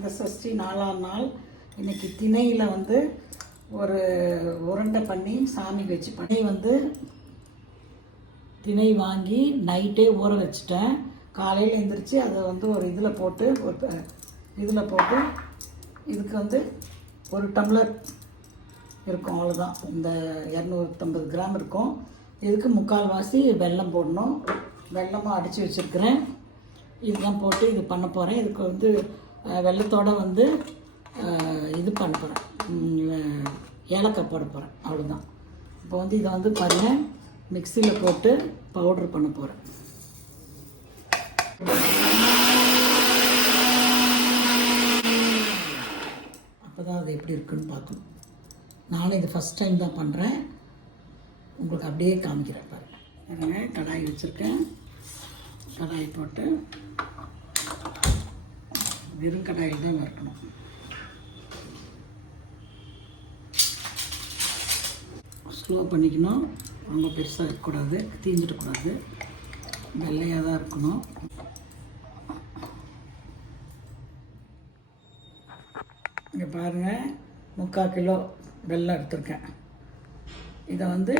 கந்தசஷ்டி 4ஆம் நாள் இன்றைக்கி திணையில் வந்து ஒரு உருண்டை பண்ணி சாமிக்கு வச்சு பண்ணி வந்து திணை வாங்கி நைட்டே ஊற வச்சுட்டேன். காலையில் எழுந்திரிச்சு அதை வந்து ஒரு இதில் போட்டு இதுக்கு வந்து ஒரு டம்ளர் இருக்கும், அவ்வளோதான். இந்த 250 கிராம் இருக்கும். இதுக்கு 3/4 வெல்லம் போடணும். வெல்லமாக அடித்து வச்சுருக்கிறேன். இதெல்லாம் போட்டு இது பண்ண போகிறேன். இதுக்கு வந்து வெல்லத்தோடு வந்து இது பண்ண போகிறேன், ஏலக்காய் போட போகிறேன், அவ்வளோதான். இப்போ வந்து இதை வந்து பாருங்கள் மிக்சியில் போட்டு பவுட்ரு பண்ண போகிறேன். அப்போ தான் அது எப்படி இருக்குன்னு பார்க்கணும். நானும் இது ஃபஸ்ட் டைம் தான் பண்ணுறேன், உங்களுக்கு அப்படியே காமிக்கிறேன் பாருங்கள். கடாய் வச்சுருக்கேன். கடாய் போட்டு வெறும் கடாயில் தான் வறுக்கணும். ஸ்லோ பண்ணிக்கணும், ரொம்ப பெருசாக இருக்கக்கூடாது, தீஞ்சிடக்கூடாது, வெள்ளையாக தான் இருக்கணும். இங்கே பாருங்கள் 3/4 கிலோ வெல்லம் எடுத்துருக்கேன். இதை வந்து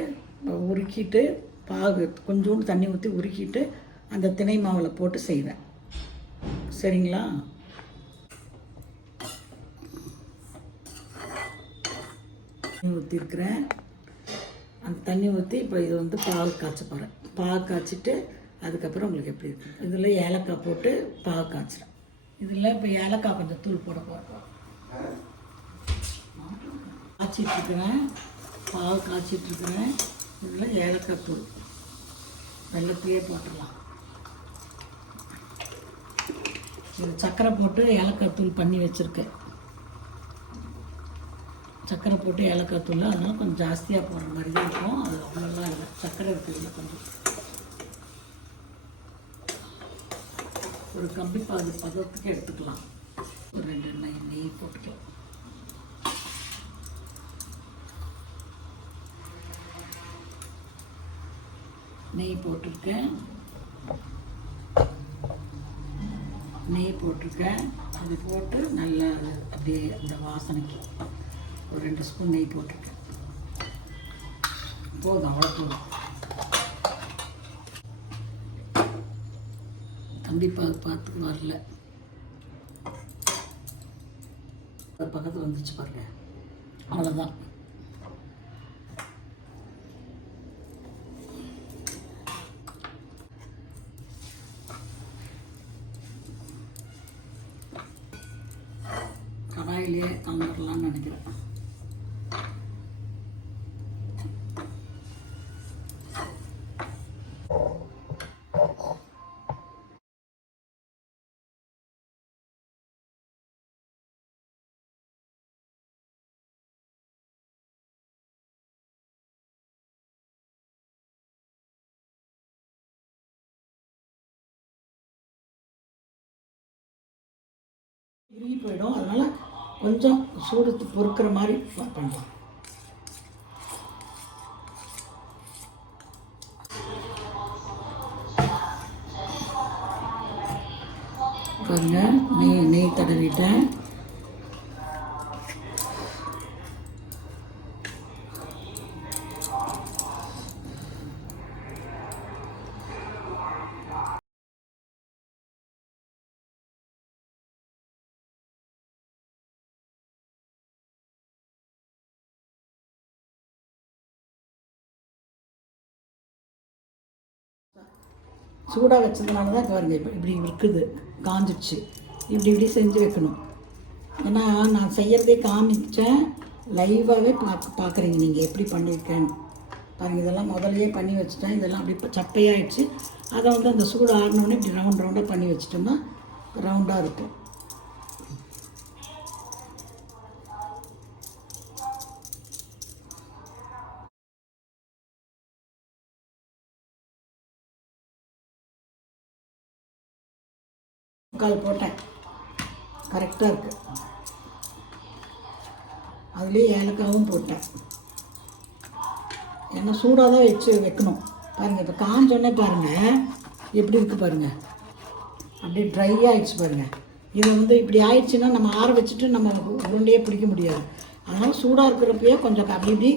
உருக்கிட்டு பாகு கொஞ்சோண்டு தண்ணி ஊற்றி உருக்கிட்டு அந்த திணை மாவில் போட்டு செய்வேன். சரிங்களா? தண்ணி ஊற்றிருக்கிறேன். அந்த தண்ணி ஊற்றி இப்போ இது வந்து பாகு காய்ச்ச போகிறேன். பாகு காய்ச்சிட்டு அதுக்கப்புறம் உங்களுக்கு எப்படி இருக்கும். இதில் ஏலக்காய் போட்டு பாகு காய்ச்சிடும். இதில் இப்போ ஏலக்காய் கொஞ்சம் தூள் போட போகிறோம். காய்ச்சிட்ருக்கிறேன், பாகு காய்ச்சிட்ருக்கிறேன். இதில் ஏலக்காய் தூள் வெள்ளத்தையே போட்டுடலாம். இது சர்க்கரை போட்டு ஏலக்காய் தூள் பண்ணி வச்சுருக்கேன். சர்க்கரை போட்டு ஏலக்காய் தூள் அதனால் கொஞ்சம் ஜாஸ்தியாக போடுற மாதிரி தான் இருக்கும். அது அவ்வளோலாம் இல்லை, சர்க்கரை இருக்கிறதுல கொஞ்சம் ஒரு கம்பி பாகு பதத்துக்கு எடுத்துக்கலாம். ஒரு 2 நெய் போட்டுக்கலாம். நெய் போட்டிருக்கேன். அது போட்டு நல்லா அப்படியே அந்த வாசனைக்கு ஒரு 2 ஸ்பூன் நெய் போட்டிருக்கேன். போதும், அவ்வளோ போதும். தம்பி பார்த்துக்கு வரல, ஒரு பக்கத்தில் வந்துச்சு பாருங்க, அவ்வளோதான். கடாயிலே கலந்துடலான்னு நினைக்கிறேன். இறுகி போயிடும், அதனால் கொஞ்சம் சூடு பொறுக்கிற மாதிரி பண்ணலாம். பாருங்க, நெய் தடவிட்டேன். சூடாக வச்சதுனால தான் பாருங்க இப்போ இப்படி இருக்குது, காஞ்சிடுச்சு. இப்படி செஞ்சு வைக்கணும். ஏன்னா நான் செய்கிறதே காமிச்சேன், லைவாகவே பார்க்குறீங்க நீங்கள் எப்படி பண்ணியிருக்கேன்னு பாருங்கள். இதெல்லாம் முதலையே பண்ணி வச்சுட்டேன். இதெல்லாம் அப்படி இப்போ சப்பையாகிடுச்சு. அதை வந்து அந்த சூடு ஆறினோடனே இப்படி ரவுண்டாக பண்ணி வச்சிட்டோம்னா ரவுண்டாக இருக்கும். முக்கால் போட்டேன், கரெக்டாக இருக்குது. அதுலேயே ஏலக்காவும் போட்டேன். ஏன்னா சூடாக தான் வைக்கணும். பாருங்கள், இப்போ காஞ்சோடனே பாருங்கள் எப்படி இருக்குது பாருங்கள், அப்படியே ட்ரை ஆகிடுச்சு பாருங்கள். இது வந்து இப்படி ஆயிடுச்சுன்னா நம்ம ஆற வச்சுட்டு நம்ம உருண்டையே பிடிக்க முடியாது. அதனால் சூடாக இருக்கிறப்பயே கொஞ்சம் அப்படி இப்படி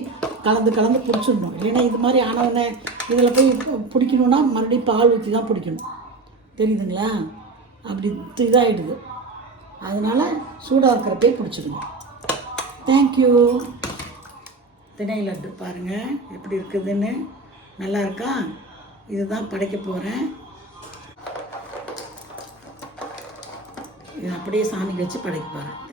கலந்து பிடிச்சிடணும். இல்லைன்னா இது மாதிரி ஆனவுடனே இதில் போய் பிடிக்கணுன்னா மறுபடியும் பால் ஊற்றி தான் பிடிக்கணும். தெரியுதுங்களா? அப்படி இதாகிடுது. அதனால் சூடாக இருக்கிறப்பே பிடிச்சிடுங்க. தேங்க்யூ. திணை லட்டு பாருங்கள் எப்படி இருக்குதுன்னு. நல்லா இருக்கா? இதுதான் படைக்க போகிறேன். இது அப்படியே சாமிக்கு வச்சு படைக்க போகிறேன்.